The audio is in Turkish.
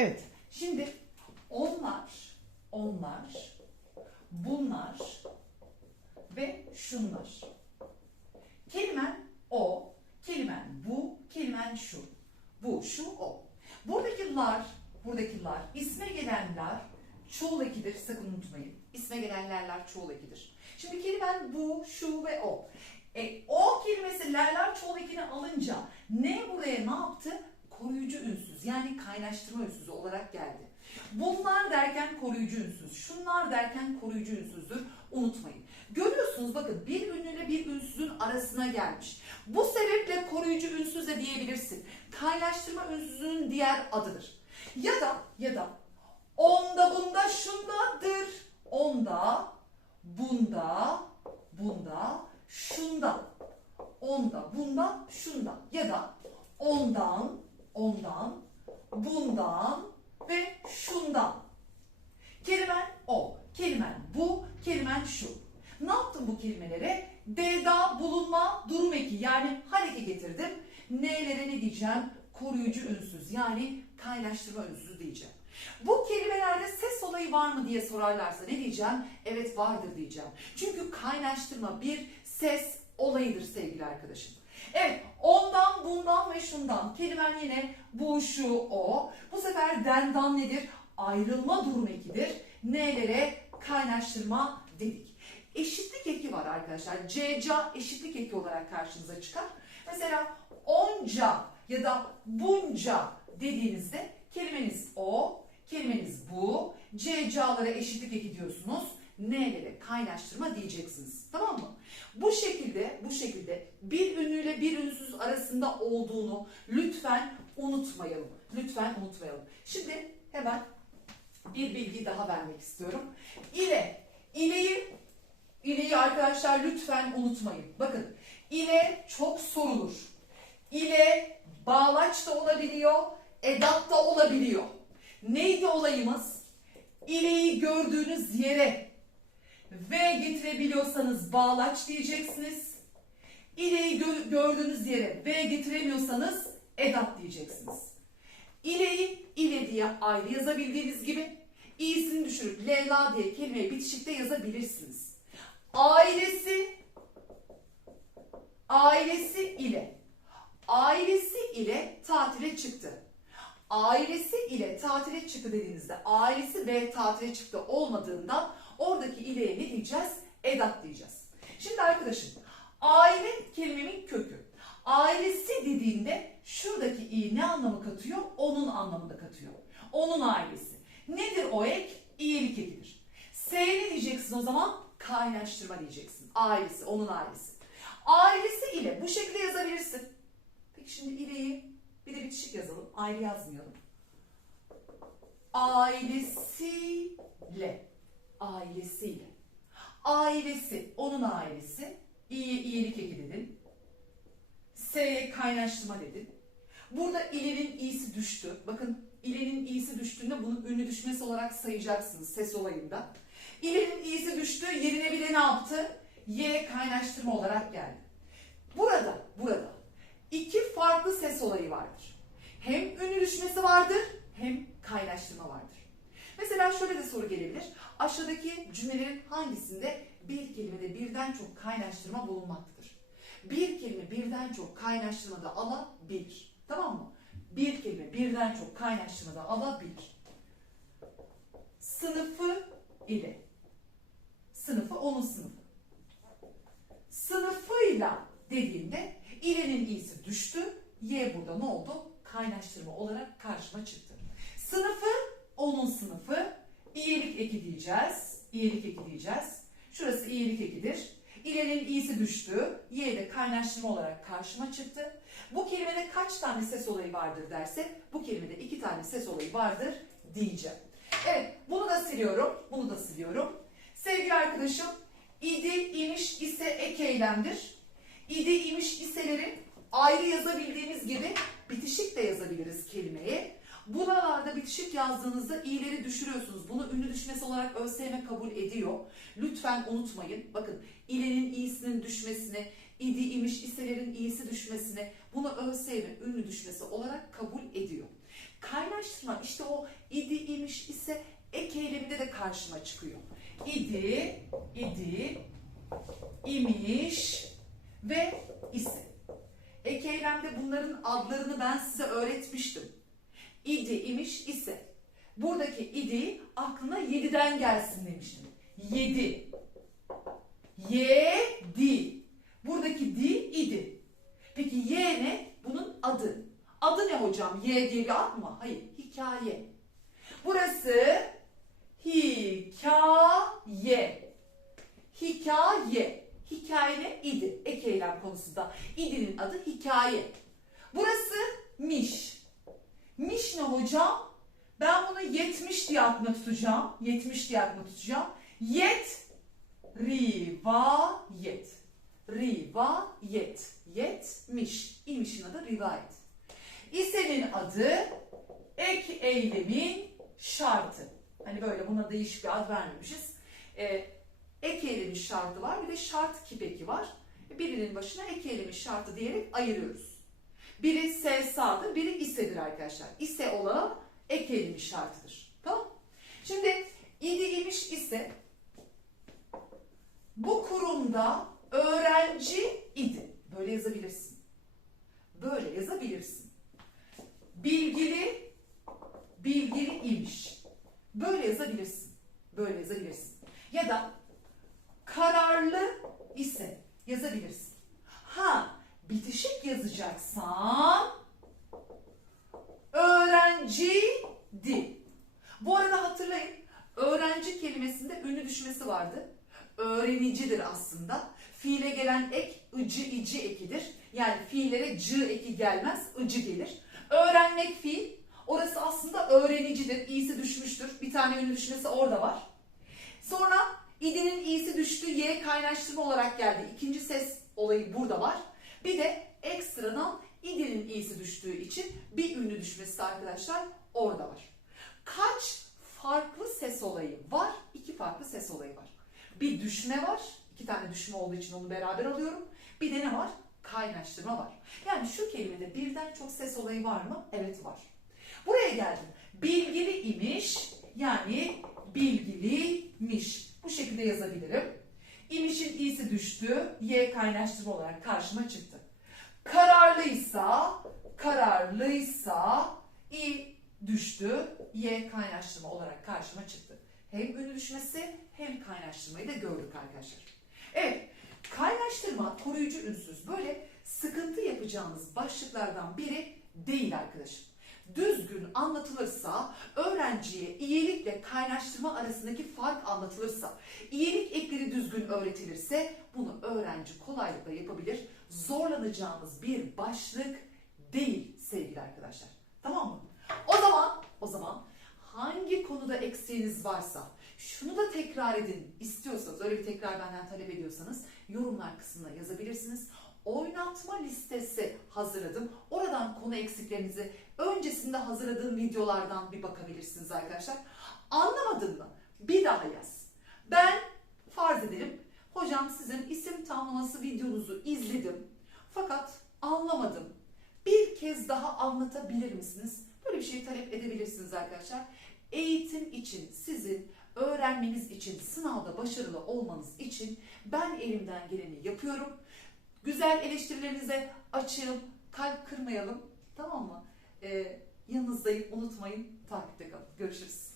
Evet. Şimdi onlar, onlar, bunlar ve şunlar. Kelimen o, kelimen bu, kelimen şu. Bu, şu, o. Buradaki lar, buradaki lar, isme gelenler çoğul ekidir. Sakın unutmayın. İsme gelenlerler çoğul ekidir. Şimdi kelimen bu, şu ve o. E, o kelimesi lerler çoğul ekini alınca ne buraya ne yaptı? Koruyucu ünsüz yani kaynaştırma ünsüzü olarak geldi. Bunlar derken koruyucu ünsüz, şunlar derken koruyucu ünsüzdür. Unutmayın. Görüyorsunuz bakın bir ünlüyle bir ünsüzün arasına gelmiş. Bu sebeple koruyucu ünsüz de diyebilirsin. Kaynaştırma ünsüzünün diğer adıdır. Ya da ya da onda bunda şundadır. Onda, bunda, bunda, şunda. Onda, bunda, şunda. Ya da ondan, ondan, bundan ve şundan. Kelimen o, kelimen bu, kelimen şu. Ne yaptım bu kelimelere? D'da bulunma durum eki yani hareke getirdim. N'lere ne diyeceğim? Koruyucu ünsüz yani kaynaştırma ünsüzü diyeceğim. Bu kelimelerde ses olayı var mı diye sorarlarsa ne diyeceğim? Evet vardır diyeceğim. Çünkü kaynaştırma bir ses olayıdır sevgili arkadaşım. Şundan kelimen yine bu şu o. Bu sefer dendan nedir? Ayrılma durum ekidir. N'lere kaynaştırma dedik. Eşitlik eki var arkadaşlar. C'ca eşitlik eki olarak karşınıza çıkar. Mesela onca ya da bunca dediğinizde kelimeniz o, kelimeniz bu. C'calara eşitlik eki diyorsunuz. N'lere kaynaştırma diyeceksiniz. Tamam mı? Bu şekilde, bu şekilde bir ünlüyle bir ünsüz arasında olduğunu lütfen unutmayalım. Lütfen unutmayalım. Şimdi hemen bir bilgi daha vermek istiyorum. İle, ileyi, ileyi arkadaşlar lütfen unutmayın. Bakın, ile çok sorulur. İle bağlaç da olabiliyor, edat da olabiliyor. Neydi olayımız? İleyi gördüğünüz yere V getirebiliyorsanız bağlaç diyeceksiniz. İleyi gö- gördüğünüz yere V getiremiyorsanız edat diyeceksiniz. İleyi ile diye ayrı yazabildiğiniz gibi i'sini düşürüp Leyla diye kelimeyi bitişikte yazabilirsiniz. Ailesi ailesi ile ailesi ile tatile çıktı. Ailesi ile tatile çıktı dediğinizde ailesi ve tatile çıktı olmadığından oradaki ileye ne diyeceğiz? Edat diyeceğiz. Şimdi arkadaşım aile kelimemin kökü. Ailesi dediğinde şuradaki i ne anlamı katıyor? Onun anlamında katıyor. Onun ailesi. Nedir o ek? İyilik ekidir. S diyeceksin o zaman? Kaynaştırma diyeceksin. Ailesi, onun ailesi. Ailesi ile bu şekilde yazabilirsin. Peki şimdi ileyi bir de bitişik yazalım. Ayrı yazmayalım. Ailesiyle. Ailesiyle. Ailesi, onun ailesi. İyi, iyilik eki dedin. S'ye kaynaştırma dedin. Burada ilenin i'si düştü. Bakın ilenin i'si düştüğünde bunun ünlü düşmesi olarak sayacaksınız ses olayında. İlenin i'si düştü. Yerine bir de ne yaptı? Y kaynaştırma olarak geldi. Burada, burada iki farklı ses olayı vardır. Hem ünlü düşmesi vardır hem kaynaştırma vardır. Mesela şöyle de soru gelebilir. Aşağıdaki cümlelerin hangisinde bir kelimede birden çok kaynaştırma bulunmaktadır? Bir kelime birden çok kaynaştırmada alabilir. Tamam mı? Bir kelime birden çok kaynaştırmada alabilir. Sınıfı ile. Sınıfı onun sınıfı. Sınıfıyla dediğimde ilenin iyisi düştü. Y burada ne oldu? Kaynaştırma olarak karşıma çıktı. Sınıfı onun sınıfı. İyilik eki diyeceğiz. İyilik eki diyeceğiz. Şurası iyilik ekidir. İlenin iyisi düştü. Y de kaynaştırma olarak karşıma çıktı. Bu kelimede kaç tane ses olayı vardır derse bu kelimede iki tane ses olayı vardır diyeceğim. Evet bunu da siliyorum. Bunu da siliyorum. Sevgili arkadaşım idi, imiş, ise ek eylemdir. İdi, imiş, iseleri ayrı yazabildiğimiz gibi bitişik de yazabiliriz kelimeye. Buralarda bitişik yazdığınızda i'leri düşürüyorsunuz. Bunu ünlü düşmesi olarak ÖSYM kabul ediyor. Lütfen unutmayın. Bakın ilenin i'sinin düşmesini, idi, imiş, iselerin i'si düşmesini bunu ÖSYM ünlü düşmesi olarak kabul ediyor. Kaynaştırma işte o idi imiş ise ek eyleminde de karşıma çıkıyor. İdi, idi, imiş ve ise. Ek eylemde bunların adlarını ben size öğretmiştim. İdi, imiş, ise. Buradaki idi aklına yediden gelsin demiştim. Yedi. Yedi. Buradaki di idi. Peki y ne? Bunun adı. Adı ne hocam? Y diye bir ad mı? Hayır. Hikaye. Burası hikaye. Hikaye. Hikaye ne? İdi. Ek eylem konusunda. İdinin adı hikaye. Burası miş. Miş ne hocam? Ben bunu 70 diye aklımda tutacağım. 70 diye aklımda tutacağım. Yet, rivayet. Rivayet. Yetmiş. İmişin adı rivayet. İsenin adı ek eylemin şartı. Hani böyle buna değişik bir ad vermemişiz. Ee, ek eylemin şartı var. Bir de şart kipeki var. Birinin başına ek eylemin şartı diyerek ayırıyoruz. Biri sa'dır, biri isedir arkadaşlar. İse olan ek eylemin şartıdır. Tamam? Şimdi idi imiş ise bu kurumda öğrenci idi. Böyle yazabilirsin. Böyle yazabilirsin. Bilgili, bilgili imiş. Böyle yazabilirsin. Böyle yazabilirsin. Ya da kararlı ise yazabilirsin. Bitişik yazacaksan öğrenciydi. Bu arada hatırlayın, öğrenci kelimesinde ünlü düşmesi vardı. Öğrenicidir aslında. Fiile gelen ek ıcı ici ekidir. Yani fiillere cı eki gelmez, ıcı gelir. Öğrenmek fiil. Orası aslında öğrenicidir. İyisi düşmüştür. Bir tane ünlü düşmesi orada var. Sonra idinin iyisi düştü. Y kaynaştırma olarak geldi. İkinci ses olayı burada var. Bir de ekstradan idinin iyisi düştüğü için bir ünlü düşmesi de arkadaşlar orada var. Kaç farklı ses olayı var? İki farklı ses olayı var. Bir düşme var. İki tane düşme olduğu için onu beraber alıyorum. Bir de ne var? Kaynaştırma var. Yani şu kelimede birden çok ses olayı var mı? Evet var. Buraya geldim. Bilgili imiş yani bilgiliymiş. Bu şekilde yazabilirim. İmişin i'si düştü. Y kaynaştırma olarak karşıma çıktı. Kararlıysa, kararlıysa i düştü. Y kaynaştırma olarak karşıma çıktı. Hem ünlü düşmesi hem kaynaştırmayı da gördük arkadaşlar. Evet, kaynaştırma koruyucu ünsüz böyle sıkıntı yapacağınız başlıklardan biri değil arkadaşım. Düzgün anlatılırsa, öğrenciye iyilikle kaynaştırma arasındaki fark anlatılırsa, iyilik ekleri düzgün öğretilirse bunu öğrenci kolaylıkla yapabilir. Zorlanacağınız bir başlık değil sevgili arkadaşlar. Tamam mı? O zaman, o zaman hangi konuda eksiğiniz varsa, şunu da tekrar edin istiyorsanız, öyle bir tekrar benden talep ediyorsanız yorumlar kısmına yazabilirsiniz. Oynatma listesi hazırladım. Oradan konu eksiklerinizi öncesinde hazırladığım videolardan bir bakabilirsiniz arkadaşlar. Anlamadın mı? Bir daha yaz. Ben farz edelim. Hocam sizin isim tamlaması videonuzu izledim. Fakat anlamadım. Bir kez daha anlatabilir misiniz? Böyle bir şey talep edebilirsiniz arkadaşlar. Eğitim için sizin öğrenmeniz için, sınavda başarılı olmanız için ben elimden geleni yapıyorum. Güzel eleştirilerinize açığım, kalp kırmayalım. Tamam mı? Ee, yanınızdayım, unutmayın. Takipte kalın. Görüşürüz.